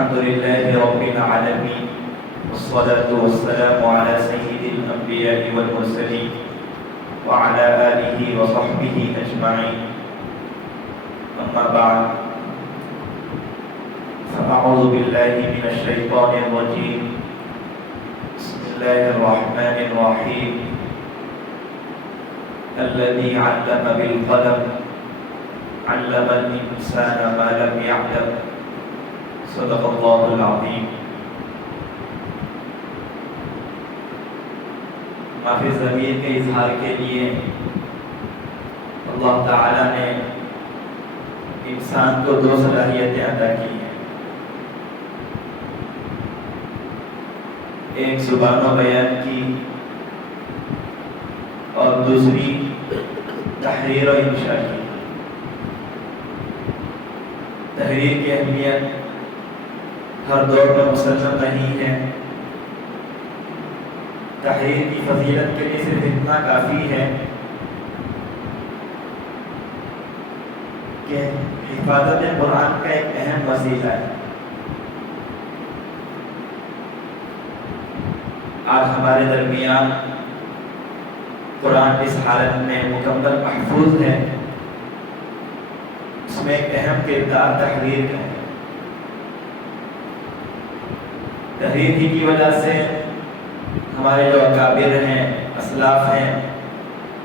الحمد لله رب العالمين والصلاة والسلام على سيد الأنبياء والمرسلين وعلى آله وصحبه أجمعين. أما بعد فأعوذ بالله من الشيطان الرجيم. بسم الله الرحمن الرحيم. الذي علم بالقلم علم الإنسان ما لم يعلم. صدق اللہ العظیم. معافی ضمیر کے اظہار کے لیے اللہ تعالی نے انسان کو دو صلاحیتیں عطا کی ہیں. ایک زبان و بیان کی اور دوسری تحریر و انشاء کی. تحریر کی اہمیت ہر دور میں مسلم نہیں ہے. تحریر کی فضیلت کے لیے صرف اتنا کافی ہے کہ حفاظت قرآن کا ایک اہم وسیلہ ہے. آج ہمارے درمیان قرآن اس حالت میں مکمل محفوظ ہے. اس میں ایک اہم کردار تحریر کا ہے. تحریر ہی کی وجہ سے ہمارے جو اکابر ہیں، اسلاف ہیں،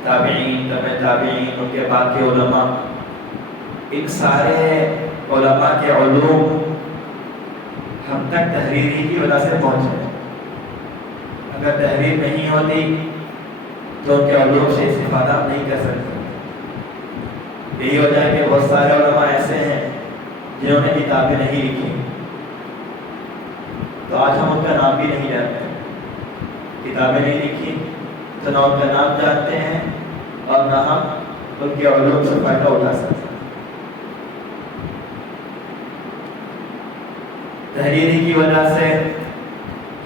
تابعین، تبع تابعین، ان کے بعد کے علماء، ان سارے علماء کے علوم ہم تک تحریر ہی کی وجہ سے پہنچے. اگر تحریر نہیں ہوتی تو ان کے علوم سے استفادہ نہیں کر سکتے. یہی وجہ ہے کہ بہت سارے علماء ایسے ہیں جنہوں نے کتابیں نہیں لکھی، تو آج ہم ان کا نام بھی نہیں جانتے. کتابیں نہیں لکھی تو نہ ان کا نام جانتے ہیں اور نہ ہم ان کے علوم سے فائدہ اٹھا سکتے ہیں. تحریری کی وجہ سے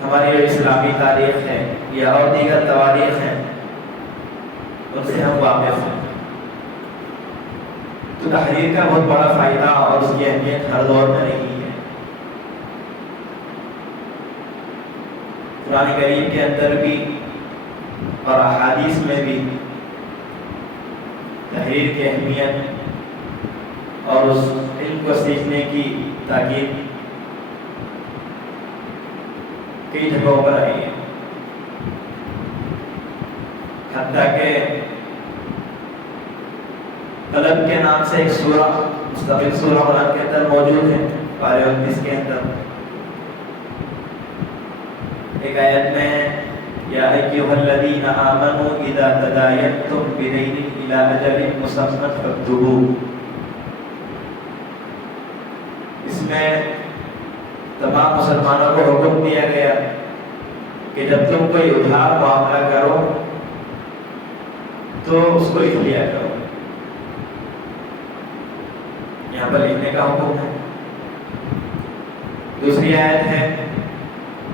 ہماری جو اسلامی تاریخ ہے یا اور دیگر تواریخ ہیں ان سے ہم واقف ہیں. تو تحریر کا بہت بڑا فائدہ اور اس کی اہمیت ہر دور میں نہیں ہے. قرآن کریم کے اندر بھی اور احادیث میں بھی تحریر کی اہمیت اور اس علم کو سیکھنے کی تاکید کئی جگہوں پر آئی ہے. حتیٰ کہ قلم کے نام سے ایک سورہ، مستقل سورہ قرآن کے اندر موجود ہے. پارے 29 کے اندر ایک آیت میں یا ایھا الذین آمنوا اذا تداینتم بدین الی اجل مسمى فاکتبوہ. اس میں تمام مسلمانوں کو حکم دیا گیا کہ جب تم کوئی ادھار معاملہ کرو تو اس کو لکھ لیا کرو. یہاں پر لکھنے کا حکم ہے. دوسری آیت ہے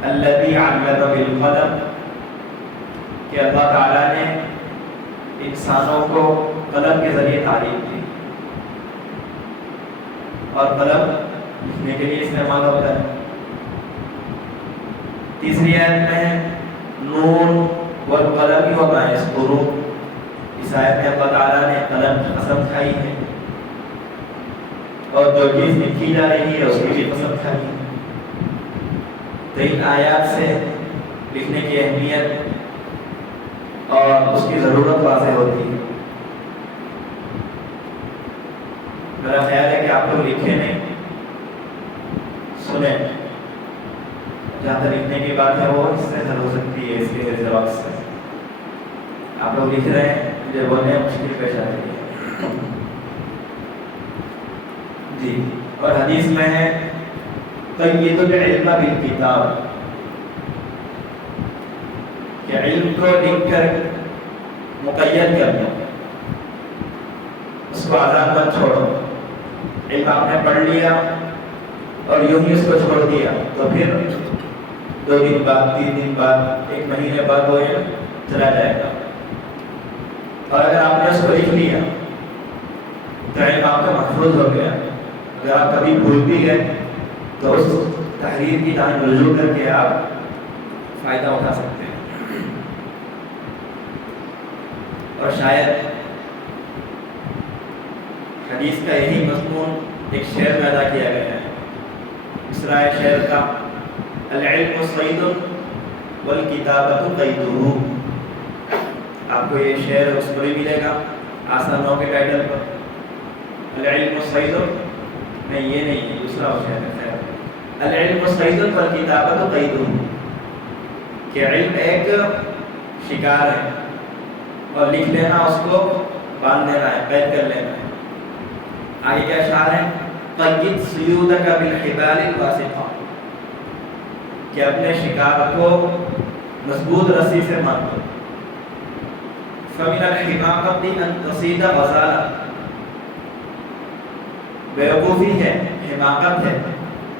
الذی علم بالقلم، کہ اللہ تعالیٰ نے انسانوں کو قلم کے ذریعے تعلیم دی اور قلم لکھنے کے لیے استعمال ہوتا ہے. تیسری آیت میں ہے نون والقلم وما یسطرون. اس آیت میں اللہ تعالیٰ نے قلم کی قسم کھائی ہے اور جو چیز لکھی جا رہی ہے اس کی بھی قسم کھائی ہے. تو ان آیات سے لکھنے کی اہمیت اور اس کی ضرورت واضح ہوتی ہے. میرا خیال ہے کہ آپ لوگ لکھے نہیں، سنیں. جہاں تک لکھنے کی بات ہے وہ اس سے حل ہو سکتی ہے، اس کے جواب سے. آپ لوگ لکھ رہے ہیں، مجھے بولنے مشکل پیش آتی ہے جی. اور حدیث میں ہے قید العلم بالکتاب، کہ علم کو لکھ کر مقید کر دو، اس کو آزاد مت چھوڑو. علم آپ نے پڑھ لیا اور یوں ہی اس کو چھوڑ دیا تو پھر 2 دن بعد، 3 دن بعد، 1 مہینے بعد وہ علم چلا جائے گا. اور اگر آپ نے اس کو لکھ لیا تو علم آپ کا محفوظ ہو گیا. اگر آپ کبھی بھول بھی گئے تو اس تحریر کی جانب رجوع کر کے آپ فائدہ اٹھا سکتے ہیں. اور شاید حدیث کا یہی مضمون ایک شعر میں ادا کیا گیا ہے. مصرع شعر کا العلم صید والکتابۃ قیدہ. آپ کو یہ شعر اس پر بھی ملے گا آسان نو کے ٹائٹل پر. العلم صید نہیں، یہ نہیں ہے، دوسرا شعر ہے. خیر، العلم صید والکتابۃ قیدہ کہ علم ایک شکار ہے اور لکھ لینا اس کو باندھ لینا ہے، قید کر لینا ہے. آگے کیا اشعار ہے؟ قید صیودک بالحبال الواسقہ کہ اپنے شکار کو مضبوط رسی سے باندھ دو. فمن الحماقۃ ان تصید غزالہ بیوقوفی ہے، حماقت ہے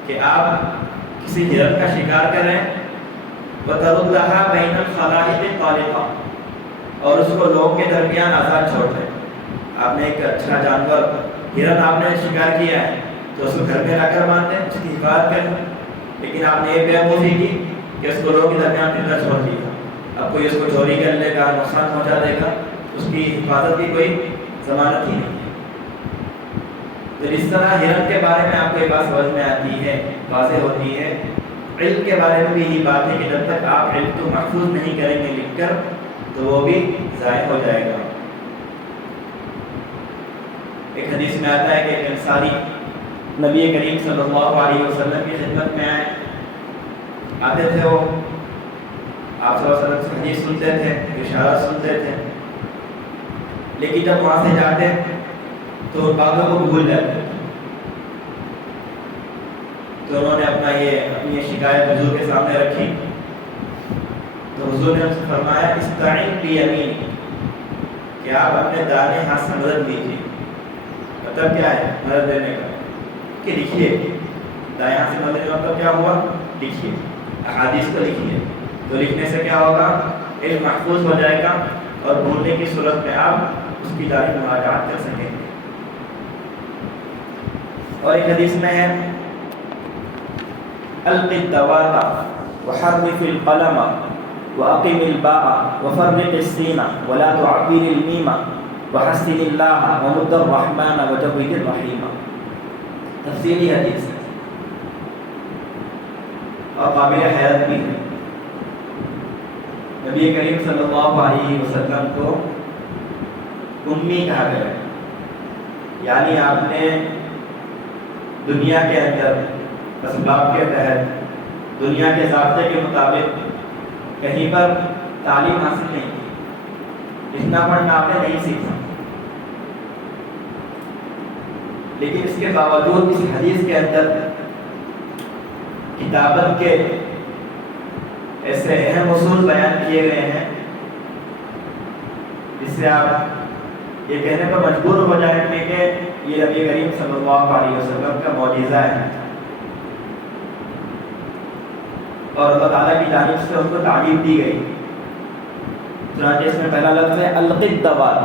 کہ آپ کسی ہرن کا شکار کریں وتردها بین الخلائق طالقہ اور اس کو لوگوں کے درمیان آزاد چھوڑ دیں. آپ نے ایک اچھا جانور ہرن آپ نے شکار کیا ہے تو اس کو گھر میں لا کر باندھ دیں، اس کی حفاظت کریں. لیکن آپ نے یہ بیوقوفی کی کہ اس کو لوگوں کے درمیان پھرنا چھوڑ دیا. اب کوئی اس کو چوری کر لے گا، نقصان پہنچا دے گا، اس کی حفاظت کی کوئی ضمانت ہی نہیں ہے. تو اس طرح ہرن کے بارے میں آپ کو یہ بات سمجھ میں آتی ہے، واضح ہوتی ہے. علم کے بارے میں بھی یہی بات ہے کہ جب تک آپ علم کو محفوظ نہیں کریں گے لکھ کر تو وہ بھی ضائع ہو جائے گا. ایک حدیث میں آتا ہے کہ ایک انصاری نبی کریم صلی اللہ علیہ وسلم کی خدمت میں آتے تھے. وہ آپ صلی اللہ علیہ وسلم سے حدیث سنتے تھے، اشارات سنتے تھے، لیکن جب وہاں سے جاتے تو ان باتوں کو بھول جاتے. تو انہوں نے اپنی شکایت حضور کے سامنے رکھی تو حضور نے ان سے فرمایا استعین بیمینک کہ آپ اپنے دائیں ہاتھ سے مدد لیجیے. مطلب کیا ہے مدد دینے کا؟ کہ لکھیے. دائیں ہاتھ سے مدد دینے کا مطلب کیا ہوا؟ لکھیے، احادیث کو لکھیے. تو لکھنے سے کیا ہوگا؟ علم محفوظ ہو جائے گا اور بھولنے کی صورت میں آپ اس کی جاری مراجعات کر سکیں گے. اور ایک حدیث میں ہے الق الدواء وحرف القلم واقم الباء وفرق السين ولا تعبر الميم وحسن الله ومد الرحمن وجود الرحيم. تفصیلی حدیث ہے اور قابل حیرت بھی ہے. نبی کریم صلی اللہ علیہ وسلم کو امی کہا گیا، یعنی آپ نے دنیا کے اندر اسباب کے تحت دنیا کے ضابطے کے مطابق کہیں پر تعلیم حاصل نہیں کی، لکھنا پڑھنا آپ نے نہیں سیکھا. لیکن اس کے باوجود اس حدیث کے اندر کتابت کے ایسے اہم اصول بیان کیے گئے ہیں جس سے آپ یہ کہنے پر مجبور ہو جائیں گے کہ یہ نبی کریم صلی اللہ علیہ وسلم کا معجزہ ہے اور اللہ تعالیٰ کی جانب سے ان کو تعلیم دی گئی. چنانچہ اس میں پہلا لفظ ہے الق الدواء.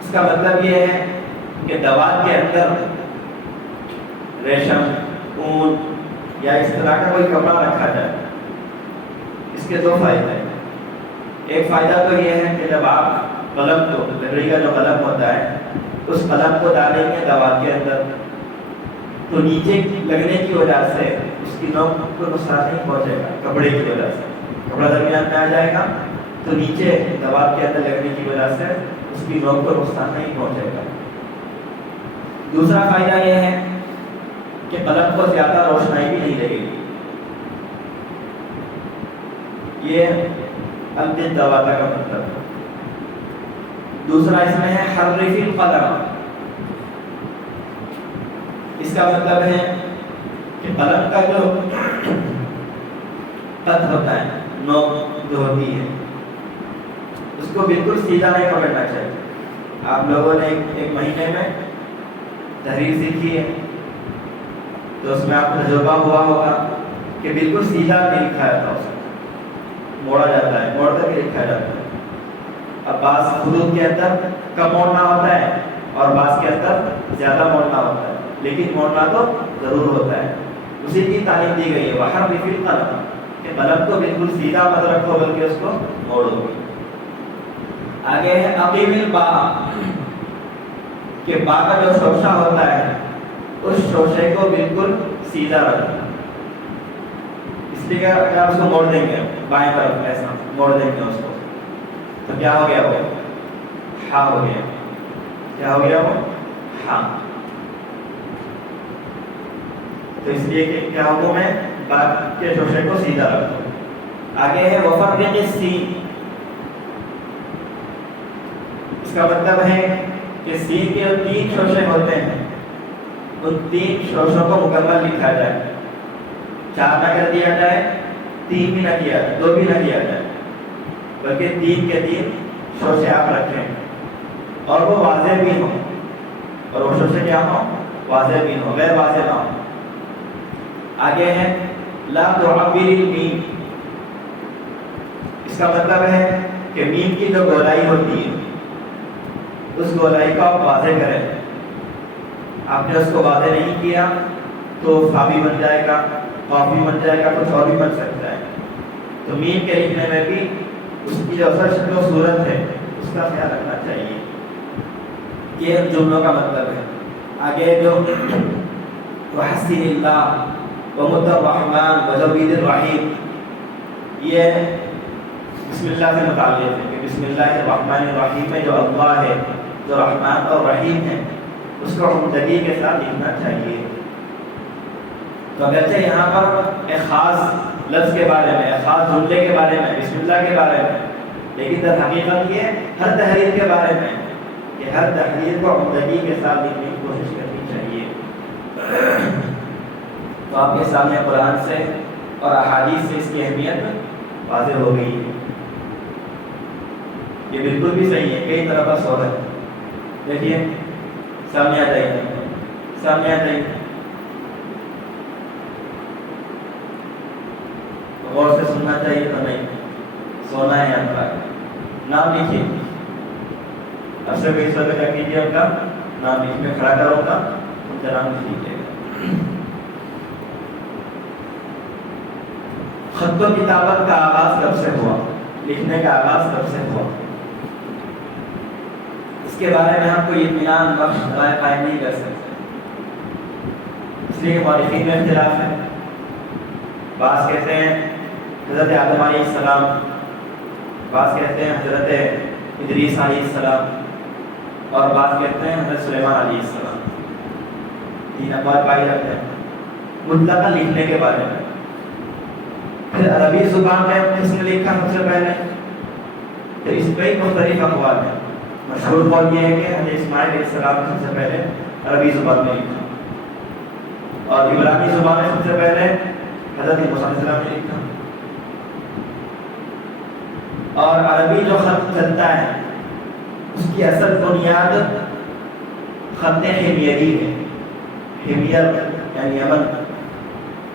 اس کا مطلب یہ ہے کہ دوات کے اندر ریشم، اون یا اس طرح کا کوئی کپڑا رکھا جائے. اس کے دو فائدے ہیں. ایک فائدہ تو یہ ہے کہ جب آپ قلم کو، لکڑی کا جو قلم ہوتا ہے، اس قلم کو ڈالیں گے دوات کے اندر تو نیچے لگنے کی وجہ سے اس کی نوک کو نقصان نہیں پہنچے گا. کپڑے کی وجہ سے کپڑا درمیان میں آ جائے گا تو نیچے دوات کے اندر لگنے کی وجہ سے اس کی نوک کو نقصان نہیں پہنچے گا. دوسرا فائدہ یہ ہے کہ قلم کو زیادہ روشنائی بھی نہیں لگے گی. یہ الق الدواء کا مطلب ہے. دوسرا اس میں ہے حرف القلم. اس کا مطلب ہے کہ قلم کا جو قد ہوتا ہے، نوک جو ہوتی ہے، اس کو بالکل سیدھا نہیں پکڑنا چاہیے. آپ لوگوں نے ایک مہینے میں تحریر سیکھی ہے تو اس میں آپ کو تجربہ ہوا ہوگا کہ بالکل سیدھا نہیں لکھا جاتا، اس کو موڑا جاتا ہے، موڑ کر کے لکھا جاتا ہے. اب بعض خطوط کے اندر کم موڑنا ہوتا ہے اور بعض کے اندر زیادہ موڑنا ہوتا ہے. لیکن موڑنا تو ضرور ہوتا ہے. اسی کی تعلیم دی گئی ہے وحرف القلم کہ قلم کو بالکل سیدھا مت رکھو بلکہ اس کو موڑو بھی. آگے ہے اقیم البا کہ با کا جو شوشہ ہوتا ہے اس شوشے کو بالکل سیدھا رکھو. اس لیے کہ اگر آپ اس کو موڑ دیں گے بائیں طرف ایسا موڑ دیں گے اس کو تو کیا ہو گیا وہ ہا ہو گیا. کیا ہو گیا وہ ہا. تو اس لیے کہ کیا حکم ہے با کے شوشے کو سیدھا رکھو. آگے ہے وفرق السین. اس کا مطلب ہے کہ سین کے 3 شوشے ہوتے ہیں ان 3 شوشوں کو مکمل لکھا جائے. 4 نہ کر دیا جائے 3 بھی نہ کیا جائے 2 بھی نہ کیا جائے بلکہ 3 کے 3 شوشے آپ رکھیں اور وہ واضح بھی ہوں. اور وہ شوشے کیا ہوں واضح بھی ہوں غیر واضح نہ ہوں. آگے ہے لا تعبر المیم. اس کا مطلب ہے کہ میم کی جو گولائی ہوتی ہے اس گولائی کو آپ واضح کریں. آپ نے اس کو واضح نہیں کیا تو فا بھی بن جائے گا قاف بھی بن جائے گا کچھ اور بھی بن سکتا ہے. تو میم کے لکھنے میں بھی اس کی جو اصل شکل و صورت ہے اس کا خیال رکھنا چاہیے. یہ جملوں کا مطلب ہے. آگے جو وحسن اللہ ومد الرحمن وجوید الرحیم یہ بسم اللہ سے متعلق ہے کہ بسم اللہ الرحمن الرحیم میں جو اللہ ہے جو رحمان اور رحیم ہے اس کو عمدگی کے ساتھ لکھنا چاہیے. تو اگرچہ یہاں پر ایک خاص لفظ کے بارے میں ایک خاص جملے کے بارے میں بسم اللہ کے بارے میں لیکن در حقیقت یہ ہر تحریر کے بارے میں کہ ہر تحریر کو عمدگی کے ساتھ لکھنے کی کوشش کرنی چاہیے. تو آپ کے سامنے قرآن سے اور احادیث سے اس کی اہمیت واضح ہو گئی ہے. یہ بالکل بھی صحیح ہے. کئی طرح کا سوال ہے. دیکھیے سامنے آ جائیے سامنے آ جائیے غور سے سننا چاہیے تو نہیں سونا ہے یہاں پر. نام لکھیے. اب سے کوئی سوال کیا کیجیے آپ کا نام لکھ میں کھڑا کروں گا ان کا نام لکھ لیجیے گا. خط و کتابت کا آغاز کب سے ہوا لکھنے کا آغاز کب سے ہوا اس کے بارے میں ہم کو اطمینان بخش رائے قائم نہیں کر سکتے. اس لیے مورخین میں اختلاف ہے. بعض کہتے ہیں حضرت آدم علیہ السلام بعض کہتے ہیں حضرت ادریس علیہ السلام اور بعض کہتے ہیں حضرت سلیمان علیہ السلام. 3 اقوال پائے جاتے ہیں مطلقاً لکھنے کے بارے میں. پھر عربی زبان میں کس نے لکھا سب سے پہلے تو اس پہ مختلف اقوال ہیں. مشہور قول یہ ہے کہ حضرت اسماعیل علیہ السلام نے سب سے پہلے عربی زبان میں لکھا اور عبرانی زبان میں سب سے پہلے حضرت موسیٰ علیہ السلام نے لکھا. اور عربی جو خط چلتا ہے اس کی اصل بنیاد خط حمیری ہے. حمیر یعنی یمن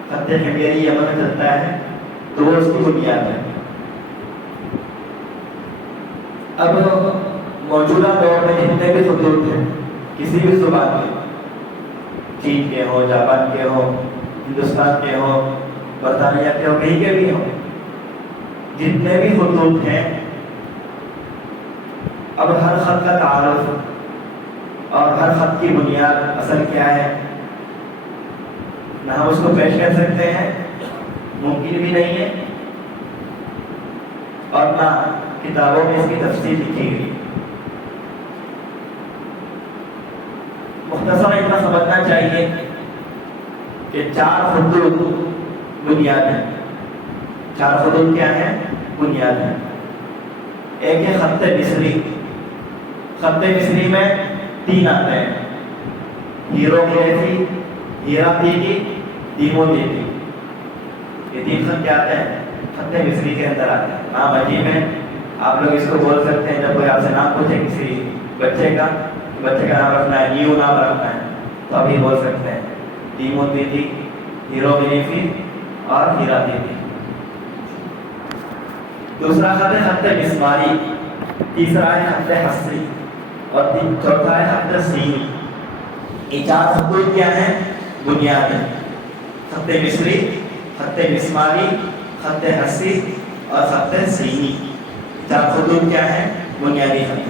خط حمیری یمن میں چلتا ہے تو وہ اس کی بنیاد ہے. اب موجودہ دور میں جتنے بھی خطوط ہیں کسی بھی زبان کے چین کے ہوں جاپان کے ہوں ہندوستان کے ہوں برطانیہ کے ہوں کہیں کے بھی ہوں جتنے بھی خطوط ہیں اب ہر خط کا تعارف اور ہر خط کی بنیاد اصل کیا ہے نہ ہم اس کو پیش کر سکتے ہیں ممکن بھی نہیں ہے اور نہ کتابوں میں اس کی تفصیل لکھی گئی. مختصر اتنا سمجھنا چاہیے کہ 4 خطوط بنیاد ہیں. 4 خطوط کیا ہیں بنیاد ہیں. ایک ہے خط مصری. خط مصری میں 3 آتے ہیں ہیروغلیفی ہیراتیکی دیموتیکی. یہ 3 خط کیا آتے ہیں خط مصری کے اندر آتے ہیں. نام عجیب ہے. آپ لوگ اس کو بول سکتے ہیں جب کوئی آپ سے نام پوچھے کسی بچے کا نام رکھنا ہے نیو نام رکھنا ہے تو ابھی بول سکتے ہیں دیموتیکی ہیروغلیفی اور ہیراتیکی. دوسرا خط ہے خط مسماری. تیسرا ہے خط حصری اور چوتھا ہے خط سینی. یہ 4 خطوط کیا ہیں؟ بنیاد ہیں. خط مصری، خط مسماری، خط حسی اور خط سینی. 4 خطوط کیا ہیں؟ بنیادی خط.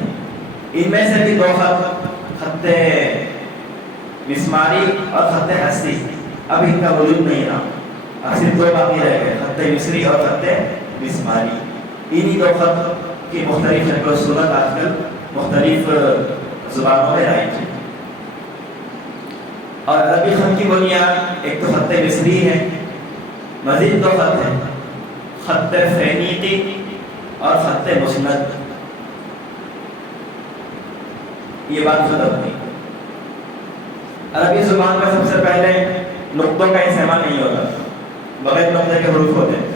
ان میں سے بھی 2 خط، خط مسماری اور خط حسی، اب ان کا وجود نہیں رہا. اب صرف 2 باقی رہ گئے، خط مصری اور خط مسماری. انہی 2 خط کی مختلف شکل و صورت آج کل مختلف زبانوں میں رائج ہے. اور عربی خط کی بنیاد ایک تو خط مصری ہے، مزید 2 خط ہیں، خط فینیقی اور خط مسند. یہ بات ختم ہوئی. عربی زبان میں سب سے پہلے نقطوں کا استعمال نہیں ہوتا، بغیر نقطے کے حروف ہوتے ہیں.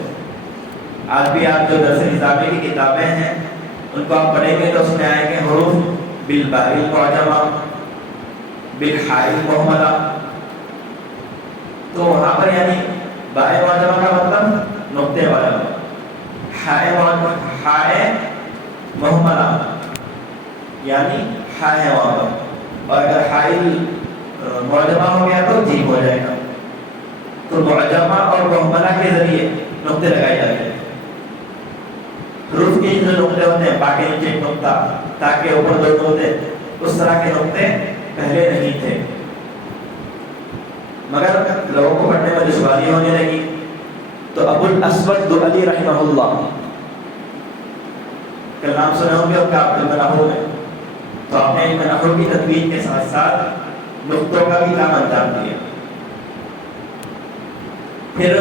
آج بھی آپ جو درس نظامی کی کتابیں ہیں ان کو آپ پڑھیں گے تو اس میں آئیں گے حروف بالباء المعجمہ، بالحاء المہملہ. تو وہاں پر یعنی باء معجمہ کا مطلب نقطے والا، حاء مہملہ یعنی حاء ہے وہاں پر، اور اگر حاء معجمہ ہو گیا تو جیم ہو جائے گا. تو معجمہ اور مہملہ کے ذریعے نقطے لگائے جاتے ہیں. حروف کے جو نقطے ہوتے ہیں، با کے نیچے ایک نقطہ، تا کے اوپر 2 نقطے، اس طرح کے نقطے پہلے نہیں تھے. مگر لوگوں کو پڑھنے میں دشواری ہونے لگی تو ابو الاسود دؤلی رحمہ اللہ کا نام سنے ہوں گے، ان کا علم نحو ہے. تو آپ نے علم نحو کی تدوین کے ساتھ ساتھ نقطوں کا بھی کام انجام دیا. پھر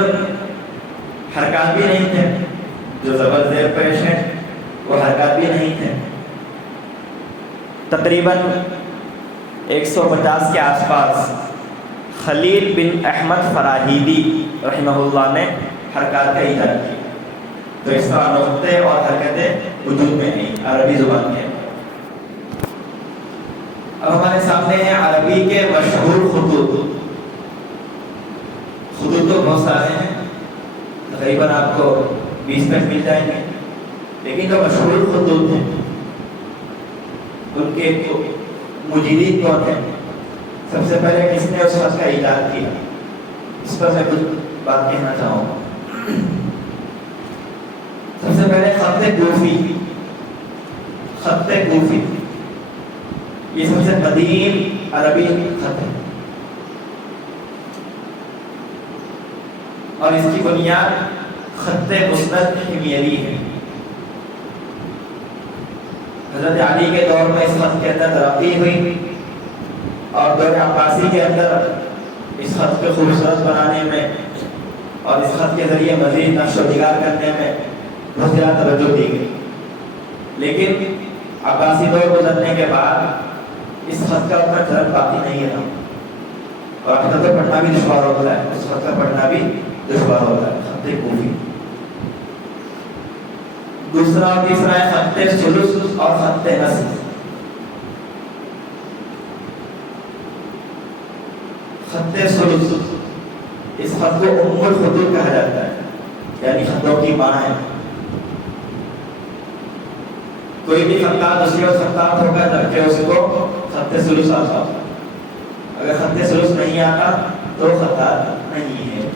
حرکات بھی نہیں تھے، جو زبر زیر پیش ہیں وہ حرکات بھی نہیں تھے. تقریباً 150 کے آس پاس خلیل بن احمد فراہیدی رحمہ اللہ نے حرکات کا ایجاد کیا. تو اس طرح نقطے اور حرکتیں وجود میں نہیں عربی زبان کے. اب ہمارے سامنے ہیں عربی کے مشہور خطوط. خطوط تو بہت سارے ہیں، تقریباً آپ کو 20 تک مل جائیں گے، لیکن جو مشہور خطوط ہیں ان کے مجیدین کون ہیں؟ سب سے پہلے کس نے اس خط کا ایجاد کیا، اس پر میں کچھ بات کہنا چاہوں گا. سب سے پہلے خط کوفی. خط کوفی یہ سب سے قدیم عربی خط ہے، اور اس کی بنیاد خط مسند حمیری ہے. حضرت علی کے دور میں اس خط کے اندر ترقی ہوئی، اور دور عباسی کے اندر اس خط کو خوبصورت بنانے میں اور اس خط کے ذریعے مزید نقش و نگار کرنے میں بہت زیادہ توجہ دی گئی. لیکن عباسی دور گزرنے کے بعد اس خط کا اتنا چلن باقی نہیں رہا، اور اب تک پڑھنا بھی دشوار ہوتا ہے. اس خط کا پڑھنا بھی دشوار ہوتا ہے. خط کوفی. دوسرا اور تیسرا ہے خط ثلث اور خط نصف. خط ثلث اس خط کو ام الخطوط کہا جاتا ہے، یعنی خطوں کی ماں ہے. کوئی بھی خطاط اسی وقت خطاط ہوگا جبکہ اس کو خط ثلث آتا ہو. اگر خط ثلث نہیں آتا تو خطاط نہیں ہے.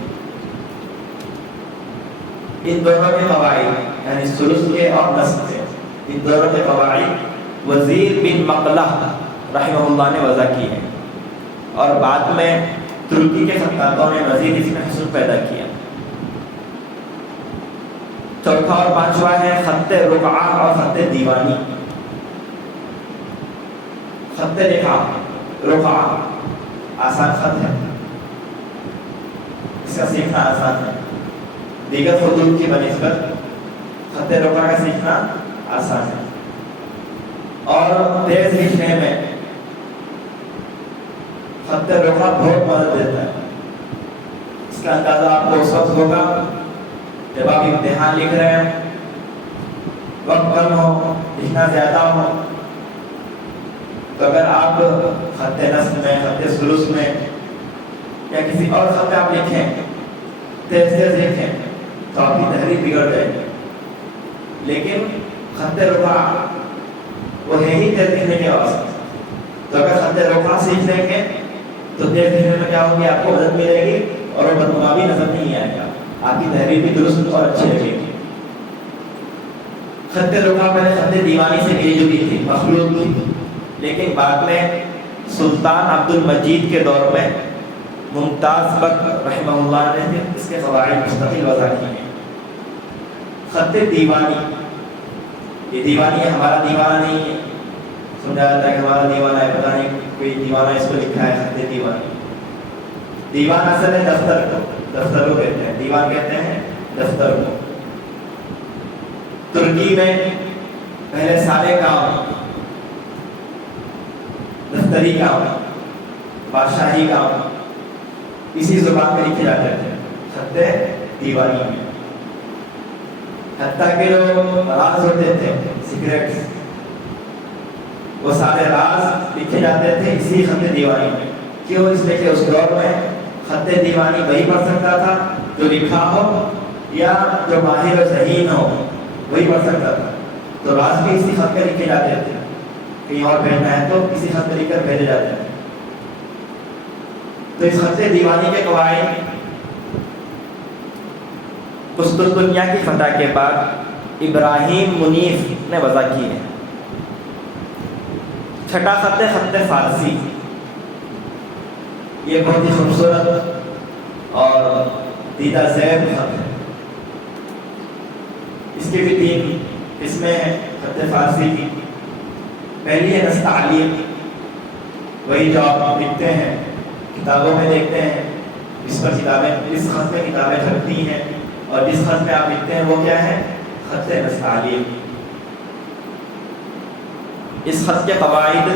ان دونوں کے قواعد یعنی ثلث کے اور نصف کے، ان دونوں کے قواعد وزیر بن مقلہ رحمہ اللہ نے وضع کی ہے، اور بعد میں ترکی کے خطاطوں نے مزید اس میں حسن پیدا کیا. چوتھا اور پانچواں ہے خط رقعہ اور خط دیوانی. خط رقعہ آسان خط ہے، اس کا سیکھنا آسان ہے. دیگر خطوط کی بنسبت خط رقعہ کا سیکھنا آسان ہے، اور تیز لکھنے میں خط رقعہ بہت مدد دیتا ہے. اس کا اندازہ آپ کو اس وقت ہوگا جب آپ امتحان لکھ رہے ہیں، وقت کم ہو، لکھنا زیادہ ہو، تو اگر آپ خط نصف میں، خط ثلث میں یا کسی اور خط آپ لکھیں، تیز لکھیں تو آپ کی تحریر بگڑ جائے گی. لیکن خط رقعہ وہ ہے ہی تیز لکھنے کے واسطے. تو اگر خط رقعہ سیکھ لیں گے تو تیز لکھنے میں کیا ہوگی؟ آپ کو مدد ملے گی اور وہ بدنما بھی نظر نہیں آئے گا، آپ کی تحریر بھی درست اور اچھی لگے گی۔ خط لوکا پہلے خط دیوانی سے ملی جلی تھی، مخلوط تھی، لیکن بعد میں سلطان عبد المجید کے دور میں ممتاز بخت رحمہ اللہ نے اس کے قواعد مستقل وضع کی ہیں۔ خط دیوانی، یہ دیوانی ہے، ہمارا دیوانہ نہیں ہے، سمجھا جاتا ہے کہ ہمارا دیوانہ ہے، پتہ نہیں کوئی دیوانہ اس کو لکھا ہے خط دیوانی۔ دیوان اصل ہے دفتر کو، دفتر کو کہتے ہیں، دیوان کہتے ہیں دفتر کو۔ ترکی میں پہلے سارے کام، دفتری کام، بادشاہی کام اسی زبان میں لکھے جاتے تھے، خط دیوانی میں۔ حتیٰ کہ جو راز ہوتے تھے، سیکریٹس، وہ سارے راز لکھے جاتے تھے اسی خط دیوانی میں۔ کیوں؟ اس لیے کہ اس دور میں خط دیوانی وہی پڑھ سکتا تھا جو لکھا ہو، یا جو ماہر و ذہین ہو وہی پڑھ سکتا تھا، تو راز بھی اسی خط میں لکھے جاتے تھے، کہیں اور بھیجنا ہے تو اسی خط میں لکھ کر بھیجے جاتے ہیں۔ تو اس خط دیوانی کے قواعد قسطنطنیہ کی فتح کے بعد ابراہیم منیف نے وضع کی ہے۔ چھٹا خط ہے خط فارسی، یہ بہت ہی خوبصورت اور دیدہ زیب خط ہے۔ اس کی بھی 3 قسمیں ہیں خط فارسی کی۔ پہلی ہے نستعلیق، وہی جو آپ لکھتے ہیں کتابوں میں دیکھتے ہیں، اس پر کتابیں، اس خط میں کتابیں چھپتی ہیں، اور جس خط میں آپ لکھتے ہیں وہ کیا ہے؟ خط نستعلیق۔ اس خط کے قواعد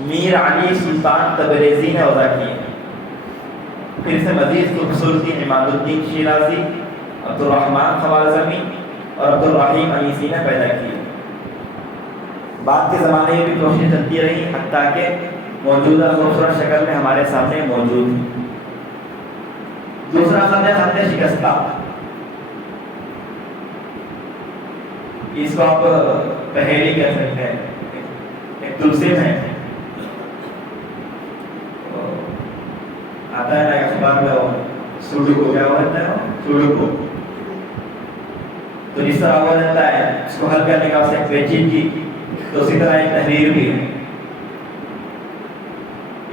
میر علی سلطان تبریزی نے وضع کیے ہیں۔ پھر اسے مزید خوبصورتی عماد الدین شیرازی، عبد الرحمن خوارزمی اور عبد الرحیم انیسی نے پیدا کی۔ بعد کے زمانے میں بھی کوششیں چلتی رہی، حتیٰ کہ موجودہ خوبصورت شکل میں ہمارے سامنے موجود ہے۔ دوسرا خط ہے خط شکستہ، اس کو آپ پہیلی کہہ سکتے ہیں، ایک تلسم ہے، آتا ہے نا اخبار میں، سوڈوکو، کیا ہوتا ہے سوڈوکو، تو جس طرح ہو جاتا ہے اس کو حل کرنے کا ایک پیچیدگی، تو اسی طرح ایک تحریر بھی ہے،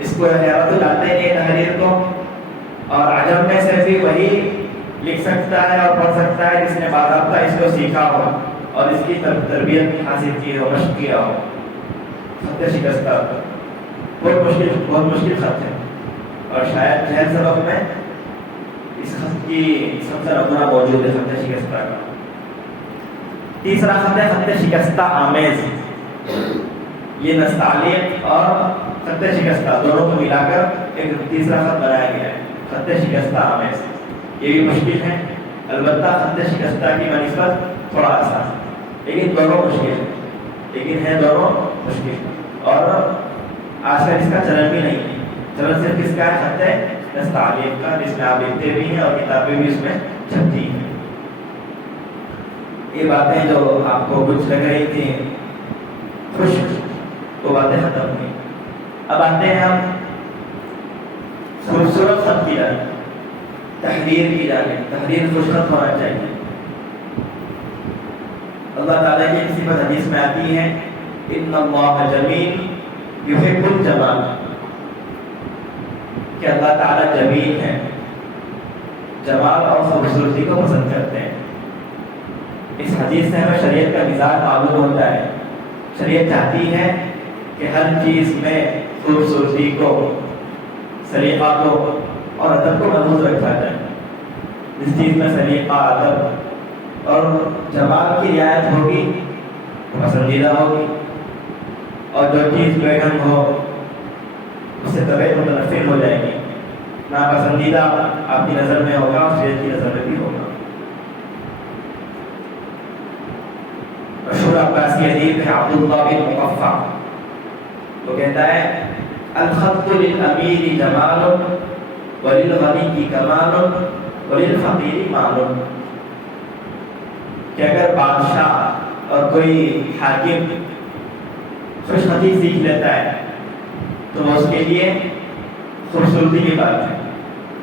اس کو حیرت لاتے نہیں تحریر کو، اور عجم میں سے بھی وہی لکھ سکتا ہے اور پڑھ سکتا ہے جس نے باضابطہ اس کو سیکھا ہو اور اس کی تربیت حاصل کی ہو، مشق کیا ہو۔ خط شکستہ بہت مشکل خط ہے، اور شاید جہل سبق میں اس خط کی سب سے نمونہ موجود ہے خط شکستہ کا۔ تیسرا خط ہے خط شکستہ آمیز، یہ نستعلیق اور خط شکستہ دونوں کو ملا کر ایک تیسرا خط بنایا گیا ہے، خط شکستہ آمیز۔ یہ بھی مشکل ہے، البتہ خط شکستہ کی بنسبت تھوڑا آسان، لیکن دونوں مشکل، اور آج کل اس کا چلن بھی نہیں ہے، چلن صرف اس کا ہے خط نستعلیق کا، جس میں آپ لکھتے بھی ہیں اور کتابیں بھی اس میں چھپتی ہیں۔ یہ باتیں جو آپ کو کچھ لگ رہی تھیں خوش، وہ باتیں ختم ہوئی۔ اب آتے ہیں ہم خوبصورت خط کی جانب، تحریر کی جانب۔ تحریر خوش خط ہونا چاہیے۔ اللہ تعالیٰ کی صفت حدیث میں آتی ہے، ان اللہ جمیل یحب الجمال، کہ اللہ تعالیٰ جمیل ہے، جمال اور خوبصورتی کو پسند کرتے ہیں۔ اس حدیث سے ہمیں شریعت کا مزاج معلوم ہوتا ہے۔ شریعت چاہتی ہے کہ ہر چیز میں خوبصورتی کو، سلیقہ کو اور ادب کو محفوظ رکھا جائے۔ جس چیز میں سلیقہ، ادب اور جمال کی رعایت ہوگی وہ پسندیدہ ہوگی، اور جو چیز بے ڈھنگ ہو اس سے طبیعت متنفر ہو جائے گی، ناپسندیدہ آپ کی نظر میں ہوگا اور شریعت کی نظر میں بھی ہوگا۔ مشہور عباس کی حدیث ہے عبداللہ بن مقفع، وہ کہتا ہے الخط للامیر جمال وللغنی کمال وللفقیر مال، کہ اگر بادشاہ اور کوئی حاکم خوش خطی سیکھ لیتا ہے تو وہ اس کے لیے خوبصورتی کی بات ہے،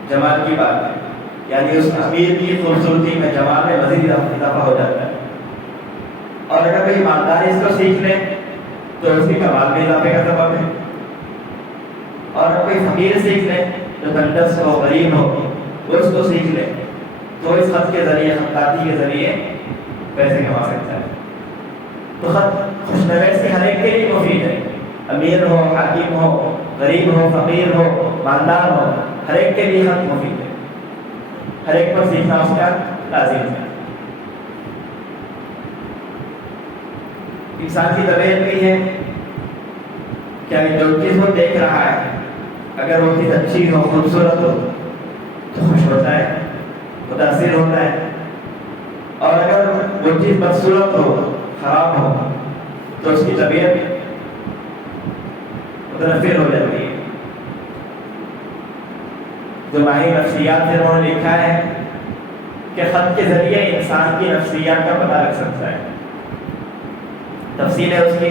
جمال کی بات ہے، یعنی اس امیر کی خوبصورتی میں جمال میں مزید اضافہ ہو جاتا ہے۔ اور اگر کوئی ایمانداری اس کو سیکھ لے تو اس کی کمال میں اضافے کا سبب ہے، اور کوئی فقیر سیکھ لے جو تندرست ہو، غریب ہو، وہ اس کو سیکھ لے تو اس خط کے ذریعے، خطاطی کے ذریعے پیسے کما سکتا ہے۔ تو خط خوشنویس سے ہر ایک کے لیے مفید ہے، امیر ہو، حاکم ہو، غریب ہو، فقیر ہو، مالدار ہو، ہر ایک کے لیے خط مفید ہے، ہر ایک پر سیکھنا اس کا لازم ہے۔ انسان کی طبیعت بھی ہے کہ جو چیز وہ دیکھ رہا ہے اگر وہ چیز اچھی ہو، خوبصورت ہو تو خوش ہوتا ہے، متاثر ہوتا ہے، اور اگر وہ چیز بدصورت ہو، خراب ہو تو اس کی طبیعت متنفر ہو جاتی ہے۔ جو ماہر نفسیات سے انہوں نے لکھا ہے کہ خط کے ذریعے انسان کی نفسیات کا پتہ لگ سکتا ہے۔ تفصیل ہے اس کی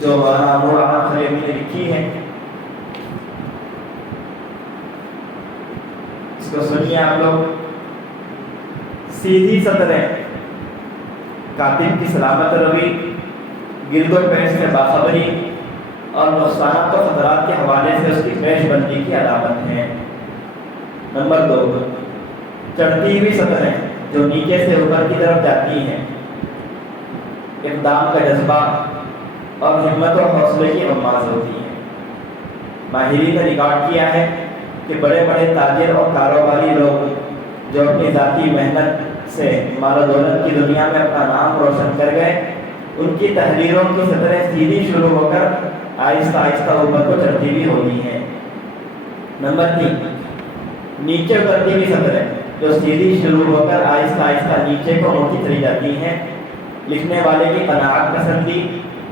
جو نور عام خلیمی نے لکھی ہے، اس کو سنیے آپ لوگ۔ سیدھی سطریں، کاتب کی سلامت روی، گرد و پیش سے باخبری اور نقصانات و خطرات کے حوالے سے اس کی پیش بندی کی علامت ہے۔ نمبر 2، چڑھتی ہوئی سطریں جو نیچے سے اوپر کی طرف جاتی ہیں، اقدام کا جذبہ اور ہمت و حوصلے کی رماز ہوتی ہیں۔ ماہرین نے ریکارڈ کیا ہے کہ بڑے بڑے تاجر اور کاروباری لوگ جو اپنی ذاتی محنت سے مال و دولت کی دنیا میں اپنا نام روشن کر گئے، ان کی تحریروں کی سطریں سیدھی شروع ہو کر آہستہ آہستہ اوپر کو چڑھتی ہوئی ہوتی ہیں۔ نمبر 3، نیچے اترتی ہوئی سطریں جو سیدھی شروع ہو کر آہستہ آہستہ نیچے کو مڑتی چلی جاتی ہیں، لکھنے والے کی قناعت پسندی،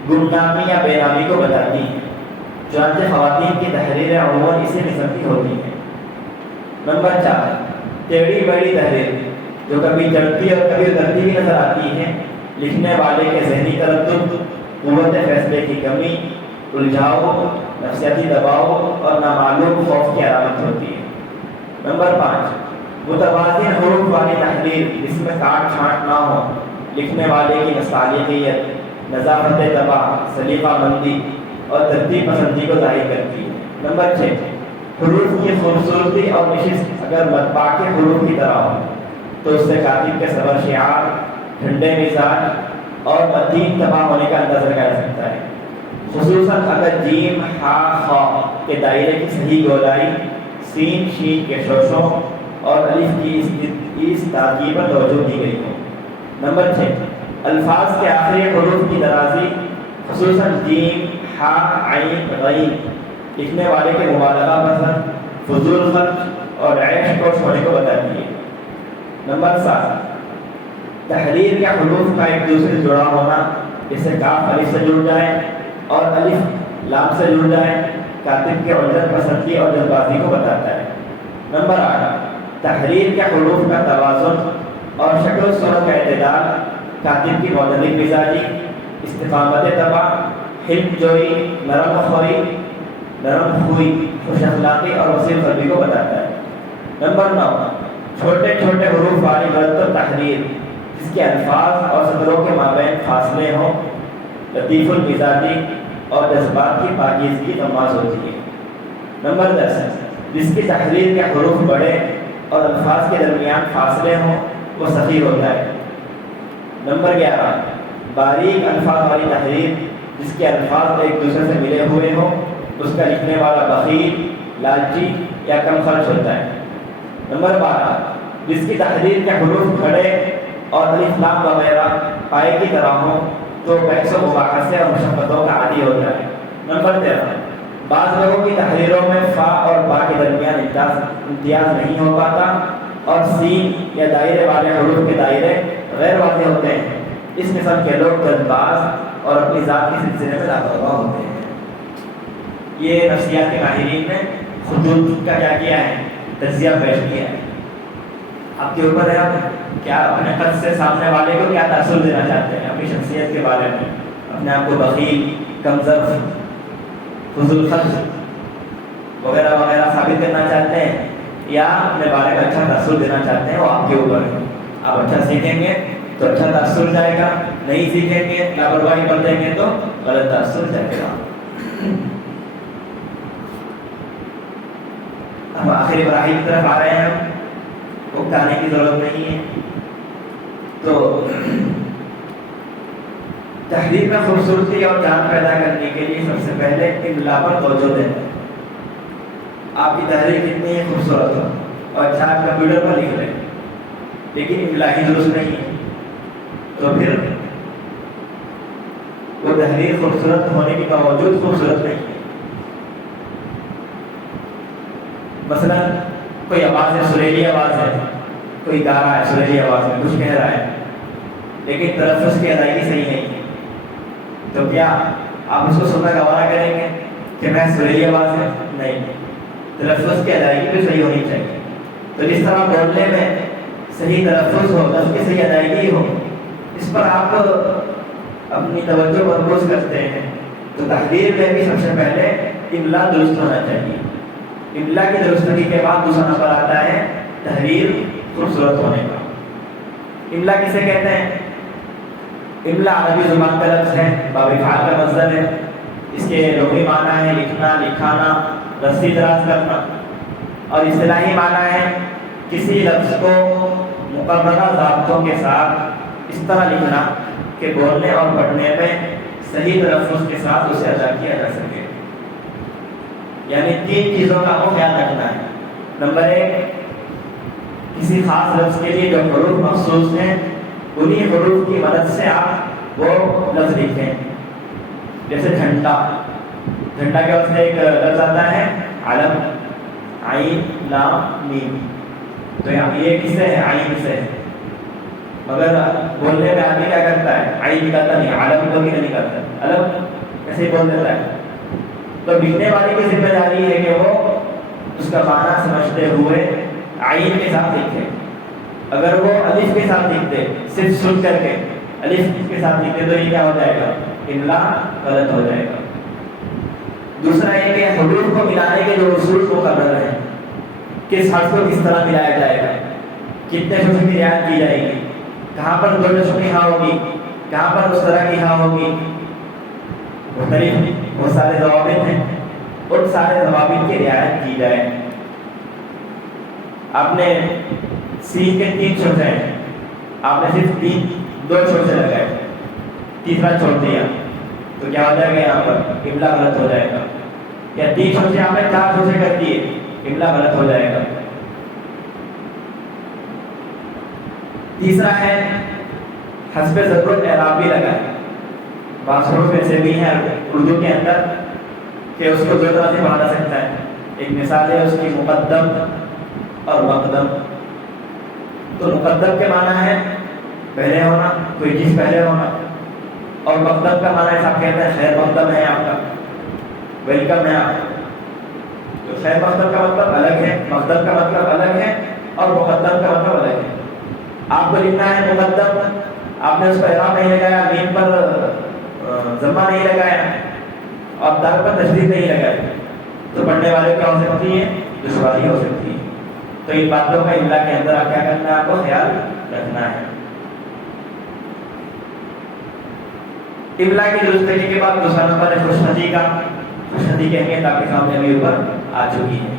گمنامی یا بے نامی کو بتاتی ہیں۔ چنانچہ خواتین کی تحریریں عموماً اسی قسم کی ہوتی ہیں۔ نمبر 4، ٹیڑھی میڑھی تحریر جو کبھی چڑھتی اور کبھی اترتی ہوئی نظر آتی ہیں، لکھنے والے کے ذہنی تردد، قوت فیصلے کی کمی، الجھاؤ، نفسیاتی دباؤ اور نامعلوم خوف کی علامت ہوتی ہے۔ نمبر 5، متوازن حروف والی تحریر جس میں کاٹ چھانٹ نہ ہو، لکھنے والے کی صالحیت، نظافت طبع، سلیقہ مندی اور ترتیب پسندی کو ظاہر کرتی ہے۔ نمبر 6، حروف کی خوبصورتی اور نشست اگر مطبع کے حروف کی طرح ہو تو اس سے کاتب کے صبر شعار، ٹھنڈے مزاج اور متین طبع ہونے کا اندازہ لگایا جا سکتا ہے، خصوصاً اگر جیم، ہا، خا کے دائرے کی صحیح گولائی، سین، شین کے شوشوں اور الف کی اس تاکی پر توجہ دی گئی ہو۔ نمبر 6، الفاظ کے آخری حروف کی درازی، خصوصاً جیم، ہا، عین، غین، لکھنے والے کے مبالغہ پسند، فضول خرچ اور عیش کو چھوڑنے کو بتاتی ہے۔ نمبر 7، تحریر کے حروف کا ایک دوسرے سے جڑا ہونا، جیسے کاف الف سے جڑ جائے اور الف لام سے جڑ جائے، کاتب کے عجلت پسندی اور جلد بازی کو بتاتا ہے۔ نمبر 8، تحریر کے حروف کا توازن اور شکل و صورت کا اعتدال، کاتب کی معتدل مزاجی، استقامت طبع، حلم جوئی، نرم خوئی، خوش اخلاقی اور وسیع قلبی کو بتاتا ہے۔ نمبر 9، چھوٹے چھوٹے حروف والی مرتب تحریر جس کے الفاظ اور سطروں کے مابین فاصلے ہوں، لطیف المزاجی اور جذبات کی پاکیزگی تماز ہوتی ہے۔ نمبر 10، جس کی تحریر کے حروف بڑے اور الفاظ کے درمیان فاصلے ہوں وہ سخی ہوتا ہے۔ نمبر 11، باریک الفاظ والی تحریر جس کے الفاظ ایک دوسرے سے ملے ہوئے ہوں، اس کا لکھنے والا بخیل، لالچی یا کم خرچ ہوتا ہے۔ نمبر 12، جس کی تحریر کے حروف کھڑے اور الف لام وغیرہ پائے کی طرح ہوں تو بحث و مباحثے اور مشقتوں کا عادی ہوتا ہے۔ نمبر 13، بعض لوگوں کی تحریروں میں فا اور با کے درمیان امتیاز نہیں ہو پاتا اور سین یا دائرے والے حروف کے دائرے غیر واضح ہوتے ہیں، اس قسم کے لوگ جلد باز اور اپنی ذات کے سلسلے میں لاپرواہ ہوتے ہیں۔ یہ نفسیات کے ماہرین نے خطوط کا کیا کیا ہے، تجزیہ پیش کیا ہے۔ آپ کے اوپر ہے آپ کیا اپنے خط سے سامنے والے کو کیا تاثر دینا چاہتے ہیں، اپنی شخصیت کے بارے میں، اپنے آپ کو بخیل، کمزور، فضول خرچ وغیرہ وغیرہ ثابت کرنا چاہتے ہیں یا اپنے بارے میں اچھا تاثر دینا چاہتے ہیں، وہ آپ کے اوپر ہے۔ آپ اچھا سیکھیں گے تو اچھا تاثر جائے گا، نہیں سیکھیں گے لاپرواہی برتیں گے تو غلط تاثر جائے گا۔ ہم آخری پڑھائی کی طرف آ رہے ہیں، ہم اکتانے کی ضرورت نہیں ہے۔ تو تحریر میں خوبصورتی اور جان پیدا کرنے کے لیے سب سے پہلے املا پر توجہ دیں۔ آپ کی تحریر کتنی خوبصورت ہو اور اچھا آپ کمپیوٹر پر لکھ لیں لیکن املا ہی درست نہیں ہے تو پھر وہ تحریر خوبصورت ہونے کے باوجود خوبصورت نہیں ہے۔ مثلا کوئی آواز ہے، سریلی آواز ہے، کوئی گا رہا ہے سریلی آواز میں کچھ کہہ رہا ہے لیکن تلفظ کی ادائیگی صحیح نہیں ہے، تو کیا آپ اس کو سننا گوارا کریں گے کہ میں سریلی آواز ہے؟ نہیں، تلفظ کی ادائیگی بھی صحیح ہونی چاہیے۔ تو جس طرح بولنے میں صحیح تلفظ ہو، لفظ کی صحیح ادائیگی ہو، اس پر آپ اپنی توجہ مرکوز کرتے ہیں۔ تو تحریر میں بھی سب سے پہلے املا درست ہونا چاہیے۔ املا کی درستگی کے بعد دوسرا نمبر آتا ہے تحریر خوبصورت ہونے کا۔ املا کسے کہتے ہیں؟ املا عربی زبان کا لفظ ہے، باب فعل کا مصدر ہے۔ اس کے لغوی معنی ہے لکھنا، لکھانا، رسی دراز کرنا، اور اصطلاحی معنی ہے کسی لفظ کو مقررہ ضابطوں کے ساتھ اس طرح لکھنا کہ بولنے اور پڑھنے میں صحیح تلفظ کے ساتھ اسے ادا کیا جا سکے۔ یعنی تین چیزوں کا ہمیں خیال رکھنا ہے۔ نمبر ایک، کسی خاص لفظ کے لیے جو حروف مخصوص ہیں انہی حروف کی مدد سے آپ وہ لفظ لکھیں۔ جیسے جھنڈا، جھنڈا کے واسطے ایک لفظ آتا ہے علم، عین لام میم، تو یہ کس سے ہے؟ عین سے ہے، مگر بولنے میں آدمی کیا کرتا ہے؟ عین نکالتا نہیں، علم کو بھی نہیں نکالتا، علم ایسے ہی بول دیتا ہے۔ تو لکھنے والے کی ذمہ داری ہے کہ وہ اس کا معنی سمجھتے ہوئے عین کے ساتھ لکھے۔ اگر وہ الف کے ساتھ لکھتے، صرف سن کر کے الف کے ساتھ لکھتے تو یہ کیا ہو جائے گا؟ املا غلط ہو جائے گا۔ دوسرا یہ کہ حروف کو ملانے کے جو اصول مقرر ہیں، کس حرف کو کس طرح ملایا جائے گا، کتنے حروف کی رعایت کی جائے گی، کہاں پر دو نسخوں کی ہاں ہوگی، کہاں پر اس طرح کی ہاں ہوگی، مختلف بہت سارے ضوابط ہیں، ان سارے ضوابط کی رعایت کی جائے۔ آپ نے سین کے 3 شوشے ہیں، آپ نے صرف 2 شوشے لگائے، تیسرا چھوڑ دیا تو کیا ہو جائے گا؟ یہاں پر املا غلط ہو جائے گا۔ یا 3 شوشے آپ نے 4 شوشے کر دیے، املا غلط ہو جائے گا۔ تیسرا ہے حسب ضرورت اعراب بھی لگائے۔ بعض حروف ایسے بھی ہیں اردو کے اندر کہ اس کو دو طرح سے پڑھا جا سکتا ہے۔ ایک مثال ہے اس کی مقدم اور مقدم۔ تو مقدم کے معنی ہے پہلے ہونا، کوئی چیز پہلے ہونا، اور مقدم کا معنی ہے آپ کہتے ہیں خیر مقدم ہے آپ کا، ویلکم ہے آپ۔ تو خیر مقدم کا مطلب الگ ہے، مقدم کا مطلب الگ ہے، اور مقدم کا مطلب الگ ہے۔ آپ کو لکھنا ہے مقدم، آپ نے اس پر اعراب نہیں لگایا، میم پر ضمہ نہیں لگایا اور دال پر تشدید نہیں لگائی تو پڑھنے والے کیا ہو سکتی ہے؟ دشواری ہو سکتی ہے۔ تو ان باتوں کا املا کے اندر آپ کیا کرنا ہے؟ آپ کو خیال رکھنا ہے۔ املا کی درستگی کے بعد دوسرا نمبر ہے خوشخطی کا۔ خوشخطی کی اہمیت آپ کے سامنے بھی اوپر آ چکی ہے۔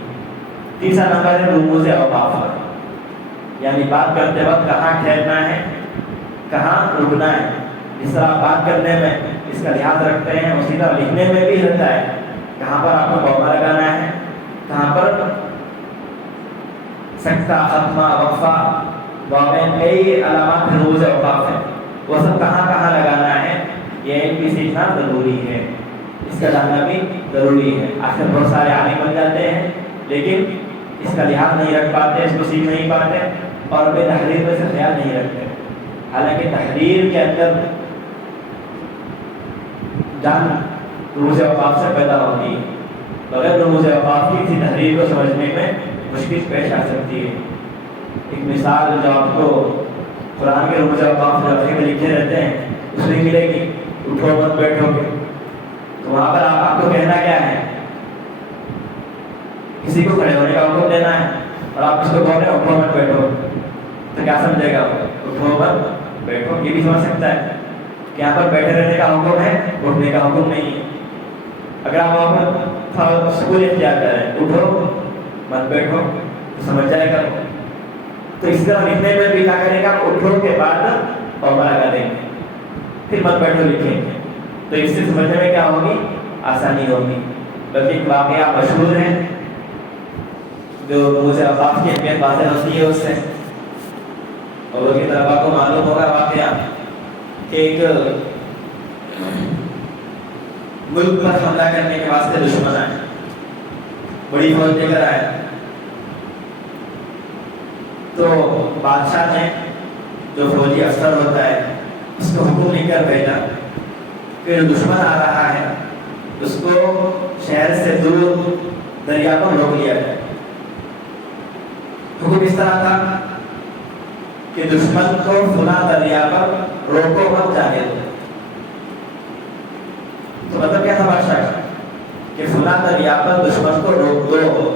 تیسرا نمبر ہے رموز اوقاف کا، یعنی بات کرتے وقت کہاں ٹھہرنا ہے، کہاں رکنا ہے۔ جس طرح آپ بات کرنے میں اس کا لحاظ رکھتے ہیں اسی طرح لکھنے میں بھی رہتا ہے، کہاں پر آپ کو کوما لگانا ہے، کہاں پر سکتہ، ختمہ، وقفہ، واویں، کئی علامات رموز اوقاف ہیں، وہ سب کہاں کہاں لگانا ہے یہ علم بھی سیکھنا ضروری ہے، اس کا جاننا بھی ضروری ہے۔ آخر بہت سارے عالم بن جاتے ہیں لیکن اس کا لحاظ نہیں رکھ پاتے، اس کو سیکھ نہیں پاتے اور اپنے تحریر میں سے خیال نہیں رکھتے۔ حالانکہ تحریر کے اندر جان رموز اوقاف سے پیدا ہوتی ہے، بغیر رموز اوقاف کی کسی تحریر کو سمجھنے میں مشکل پیش آ سکتی ہے۔ ایک مثال جو آپ کو قرآن کے رموز اوقاف میں لکھے رہتے ہیں اس میں ملے گی، اٹھو مت بیٹھو گے، تو وہاں پر آپ کو کہنا کیا ہے؟ کسی کو کھڑے ہونے کا حکم دینا ہے اور آپ اس کو بول رہے ہیں اٹھو مت بیٹھو، تو کیا سمجھے گا؟ اٹھو مت بیٹھو، یہ بھی سمجھ سکتا ہے کہ یہاں پر بیٹھے رہنے کا حکم ہے، اٹھنے کا حکم نہیں ہے۔ اگر آپ وہاں پر سکول اختیار کریں اٹھو مت بیٹھو تو سمجھ جائے گا۔ تو اس طرح لکھنے میں بھی کیا کرے گا؟ اٹھو کے بعد کاما لگا دیں گے، پھر مت بیٹھو لکھیں گے، تو اس سے سمجھنے میں کیا ہوگی؟ آسانی ہوگی۔ بلکہ ایک واقعہ مشہور ہے جو مجھے اوقاف کی اہمیت واضح ہوتی ہے اس سے، اور وہ کہ طلبا کو معلوم ہوگا واقعہ کہ ایک ملک پر حملہ کرنے کے واسطے دشمن آئے، بڑی فوج لے کر آئے، تو بادشاہ نے جو فوجی افسر ہوتا ہے اس کو حکم لکھ کر بھیجا کہ جو دشمن آ رہا ہے اس کو شہر سے دور دریا پر روک لیا جائے۔ حکم اس طرح تھا کہ دشمن کو فلاں دریا پر روکو مت جانے دو۔ تو مطلب کیا تھا بادشاہ کا؟ کہ فلاں دریا پر دشمن کو روک دو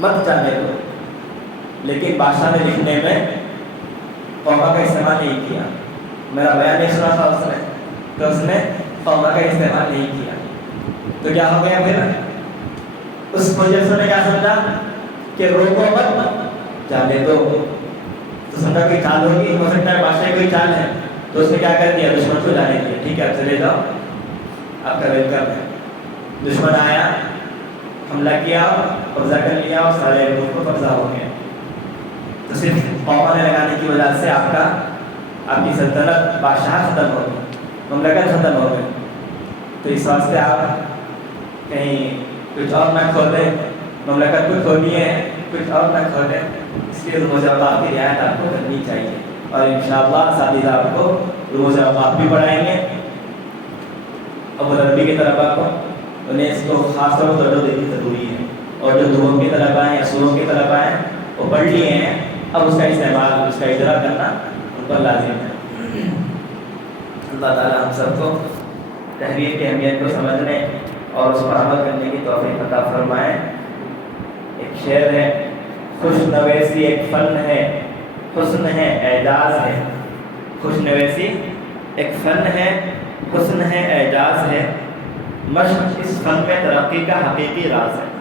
مت جانے دو، لیکن بادشاہ نے لکھنے میں قوما کا استعمال نہیں کیا۔ میرا بیان نہیں سنا تھا اس نے، تو اس نے قوما کا استعمال نہیں کیا، تو کیا ہو گیا؟ پھر اس فوجی نے کیا سمجھا کہ روکو مت جانے دو، تو سمجھا کوئی چال ہوگی، ہو سکتا ہے بادشاہ کوئی چال ہے، تو اس نے کیا کر دیا؟ دشمن کو جانے دیا، ٹھیک ہے آپ چلے جاؤ، آپ کا ویلکم ہے۔ دشمن آیا، حملہ کیا، قبضہ کر لیا اور سارے ملک کو قبضہ ہو گیا۔ تو صرف قوما نے لگانے کی وجہ سے آپ کی سلطنت بادشاہ ختم ہو گئی، مملکت ختم ہو گئی۔ تو اس واسطے آپ کہیں کچھ اور نہ کھولیں، مملکت کو کھولیے ہیں کچھ اور نہ کھولیں، اس لیے رموز اوقاف کی رعایت آپ کو کرنی چاہیے، اور انشاءاللہ اساتذہ آپ کو رموز اوقاف بھی پڑھائیں گے۔ اب عربی کے طلباء کو انہیں اس کو خاص طور پر توجہ دینی ضروری ہے، اور جو دعاؤں کے طلباء ہیں، اصولوں کے طلباء ہیں وہ پڑھ لیے ہیں، اب اس کا استعمال، اس کا اجرا کرنا ان پر لازم ہے۔ اللہ تعالیٰ ہم سب کو تحریر کی اہمیت کو سمجھنے اور اس پر عمل کرنے کی توفیق عطا فرمائے۔ ایک شعر ہے، خوش نویسی ایک فن ہے، حسن ہے اعجاز ہے۔ خوش نویسی ایک فن ہے، حسن ہے اعجاز ہے، مشق اس فن میں ترقی کا حقیقی راز ہے۔